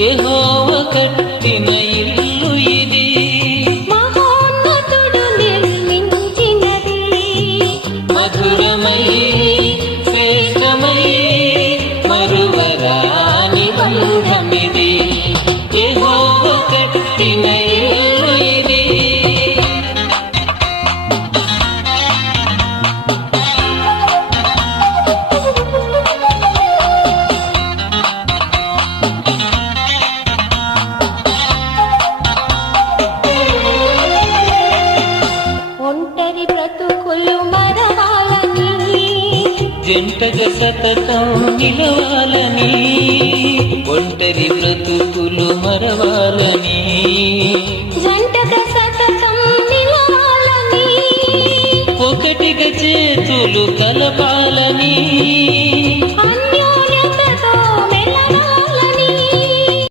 యెహోవా కట్టిన ఇల్లు ఇది, మహోన్నతుడు నిర్మించినది. మధురమై శ్రేష్టమై మరువరాని బంధమిది. యెహోవా కట్టిన ఇల్లు ఇది. ఒంటరి బ్రతుకులు మరవాలని, జంటగా సతతం నిలవాలని, ఒంటరి బ్రతుకులు మరవాలని, జంటగా సతతం నిలవాలని, ఒకటిగా చేతులు కలపాలని.